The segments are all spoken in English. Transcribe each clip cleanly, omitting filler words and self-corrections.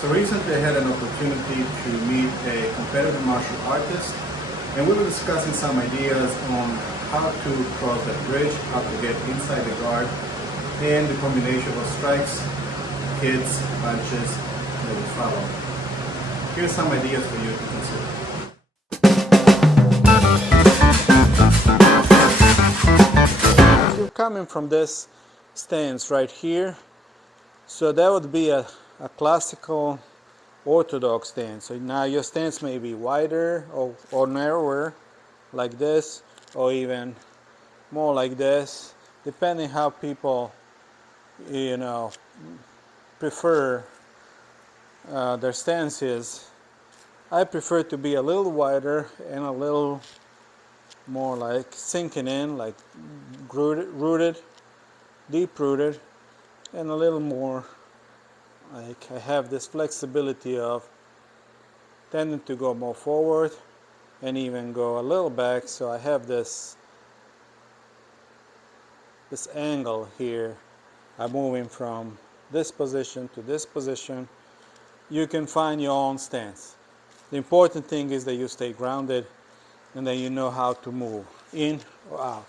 So recently I had an opportunity to meet a competitive martial artist, and we were discussing some ideas on how to cross that bridge, how to get inside the guard, and the combination of strikes, hits, punches that will follow. Here's some ideas for you to consider. If you're coming from this stance right here, so that would be a classical orthodox stance. So now your stance may be wider or narrower, like this, or even more like this, depending how people, prefer their stances. I prefer to be a little wider and a little more like sinking in, like rooted, deep rooted, and a little more like I have this flexibility of tending to go more forward and even go a little back, so I have this angle here. I'm moving from this position to this position. You can find your own stance. The important thing is that you stay grounded and that you know how to move in or out.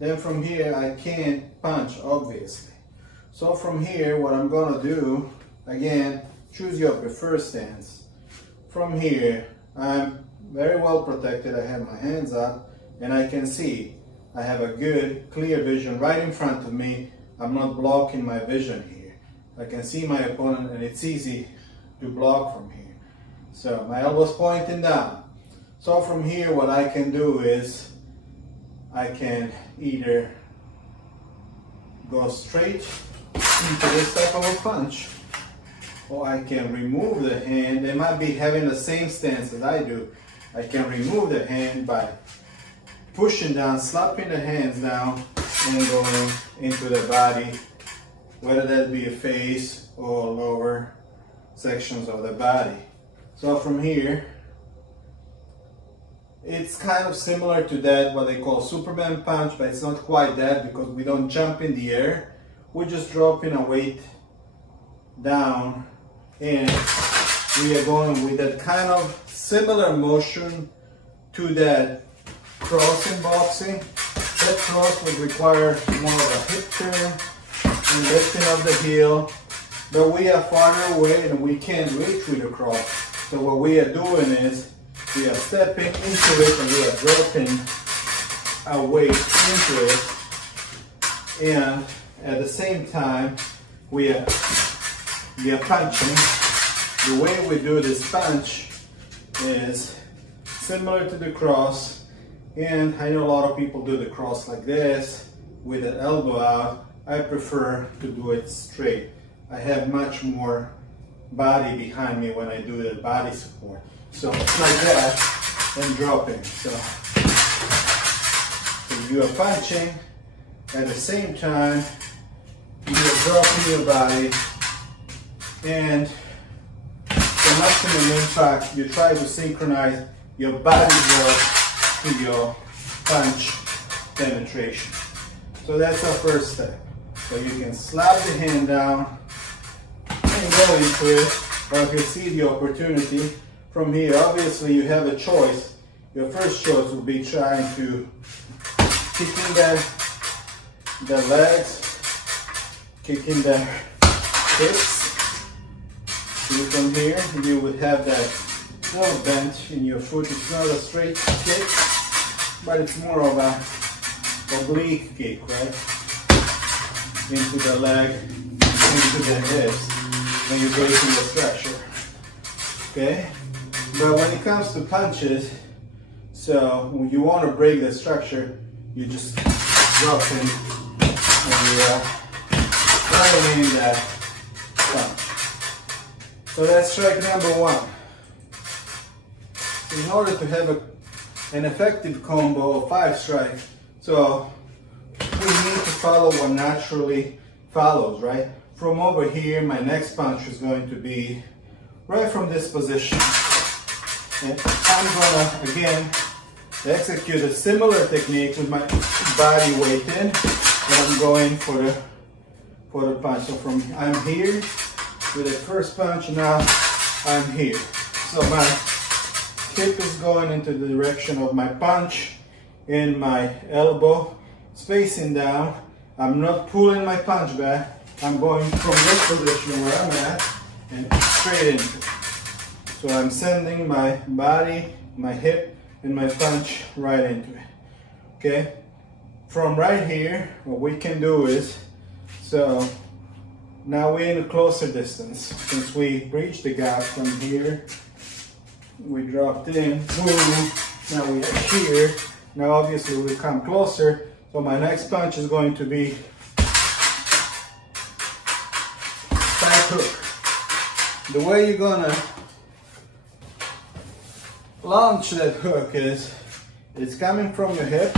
Then from here I can't punch, obviously. So from here, what I'm gonna do, again, choose your preferred stance. From here, I'm very well protected. I have my hands up and I can see. I have a good, clear vision right in front of me. I'm not blocking my vision here. I can see my opponent and it's easy to block from here. So my elbow's pointing down. So from here, what I can do is I can either go straight into this type of a punch, or I can remove the hand. They might be having the same stance as I do. I can remove the hand by pushing down, slapping the hands down, and going into the body, whether that be a face or lower sections of the body. So from here, it's kind of similar to that, what they call Superman punch, but it's not quite that because we don't jump in the air. We're just dropping a weight down and we are going with that kind of similar motion to that cross in boxing. That cross would require more of a hip turn and lifting of the heel, but we are farther away and we can't reach with the cross. So what we are doing is we are stepping into it and we are dropping our weight into it, and at the same time we are punching. The way we do this punch is similar to the cross, and I know a lot of people do the cross like this with the elbow out. I prefer to do it straight. I have much more body behind me when I do the body support. So it's like that and dropping. So you are punching at the same time you are dropping your body, and for maximum impact you try to synchronize your body drop to your punch penetration. So that's our first step. So you can slap the hand down and go into it, or if you see the opportunity from here, obviously you have a choice. Your first choice will be trying to kicking the legs, kicking the hips. See from here, you would have that little bend in your foot. It's not a straight kick, but it's more of a oblique kick, right? Into the leg, into the hips, when you break in the structure. Okay? But when it comes to punches, so when you want to break the structure, you just drop in and you try in that punch. So that's strike number one. In order to have an effective combo of 5 strikes, so we need to follow what naturally follows, right? From over here, my next punch is going to be right from this position. And I'm gonna, again, execute a similar technique with my body weight in, and I'm going for the punch. So I'm here, with the first punch, now I'm here. So my hip is going into the direction of my punch and my elbow is facing down. I'm not pulling my punch back. I'm going from this position where I'm at and straight into it. So I'm sending my body, my hip, and my punch right into it. Okay? From right here, what we can do is, so now we're in a closer distance. Since we breached the gap from here, we dropped in, boom, now we are here. Now obviously we come closer, so my next punch is going to be side hook. The way you're gonna launch that hook is, it's coming from your hip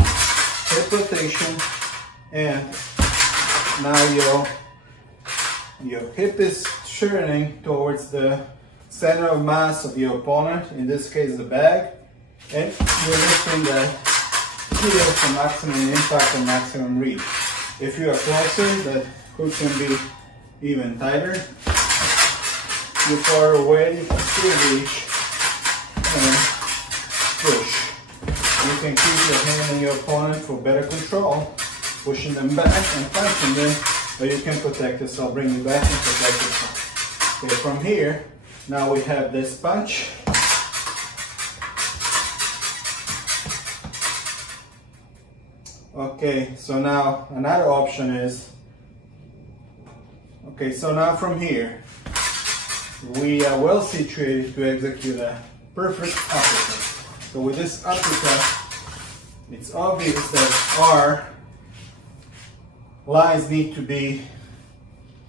rotation, and now your hip is turning towards the center of mass of your opponent, in this case the bag, and you're lifting the heel for maximum impact and maximum reach. If you are closer, that hook can be even tighter. You're far away, you can still reach and push. You can keep your hand on your opponent for better control, pushing them back and punching them, or you can protect yourself, bring it back and protect yourself. Okay, from here, now we have this punch. Okay, so now another option is, okay, so now from here, we are well situated to execute a perfect uppercut. So with this uppercut, it's obvious that our lines need to be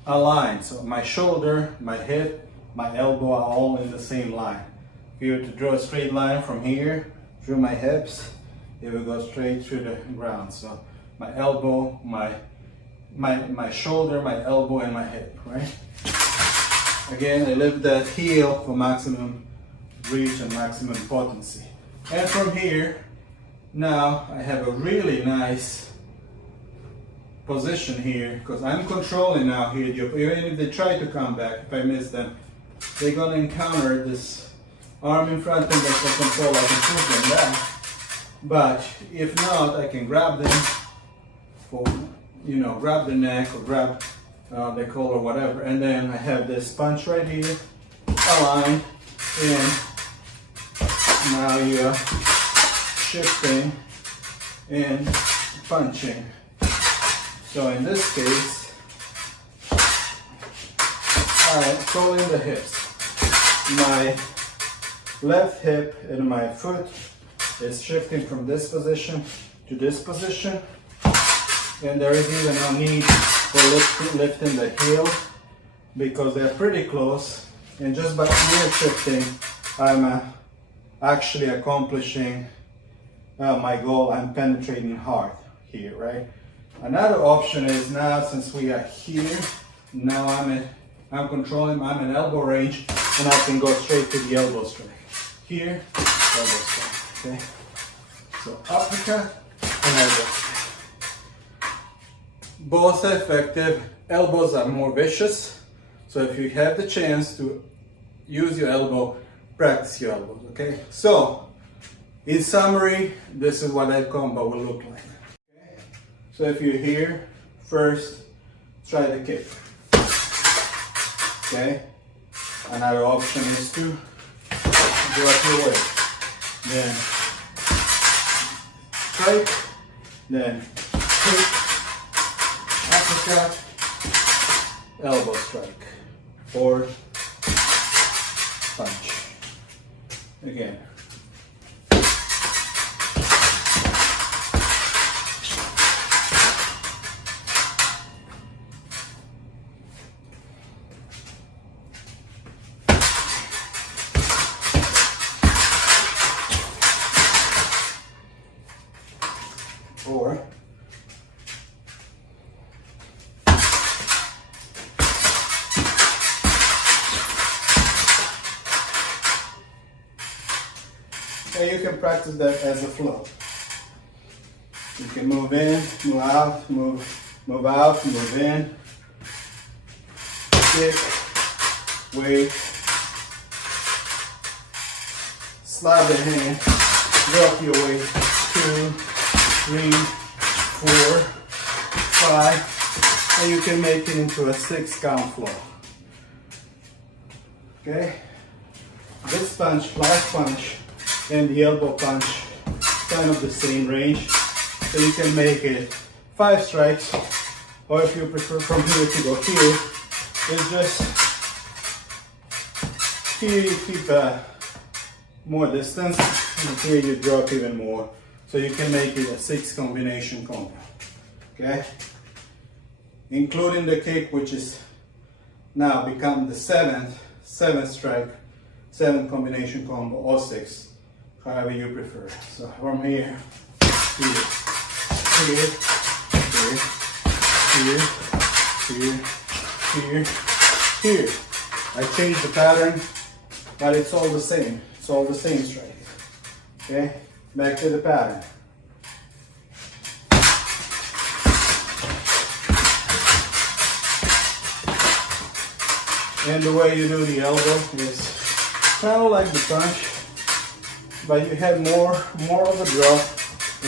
aligned. So my shoulder, my hip, my elbow are all in the same line. If you were to draw a straight line from here through my hips, it will go straight through the ground. So my elbow, my shoulder, my elbow, and my hip, right? Again, I lift that heel for maximum reach and maximum potency. And from here, now I have a really nice position here, because I'm controlling now here. Even if they try to come back, if I miss them, they're gonna encounter this arm in front of them for control. I can push them back. But if not, I can grab them for, grab the neck or grab the collar or whatever. And then I have this punch right here, aligned, and now you're shifting and punching. So in this case, I'm controlling the hips. My left hip and my foot is shifting from this position to this position, and there is even no need for lifting the heel because they're pretty close, and just by heel shifting I'm actually accomplishing my goal. I'm penetrating hard here, right? Another option is, now since we are here, now I'm controlling, I'm in elbow range, and I can go straight to the elbow strike. Here, elbow strike. Okay, so uppercut and elbow. Both are effective. Elbows are more vicious, so if you have the chance to use your elbow, practice your elbows. Okay, so in summary, this is what that combo will look like. Okay. So if you're here, first try the kick. Okay, another option is to go up your way. Then strike, then kick, uppercut, elbow strike, or punch. Again. Or and you can practice that as a flow. You can move in, move out, move out, move in, kick, weight, slide the hand, drop your weight, 2, 3, 4, 5, and you can make it into a 6 count floor. Okay? This punch, last punch, and the elbow punch, kind of the same range. So you can make it 5 strikes, or if you prefer from here to go here, it's just here you keep more distance, and here you drop even more. So you can make it a 6 combination combo. Okay? Including the kick, which is now become the 7th strike, 7 combination combo, or 6, however you prefer. So from here, here, here, here, here, here, here. I changed the pattern, but it's all the same. It's all the same strike. Okay, back to the pattern. And the way you do the elbow is kind of like the punch, but you have more of a drop,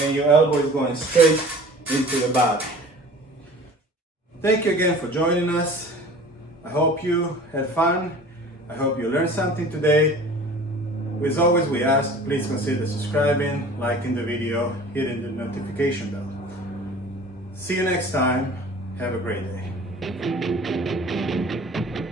and your elbow is going straight into the body. Thank you again for joining us. I hope you had fun. I hope you learned something today. As always, we ask, please consider subscribing, liking the video, hitting the notification bell. See you next time. Have a great day.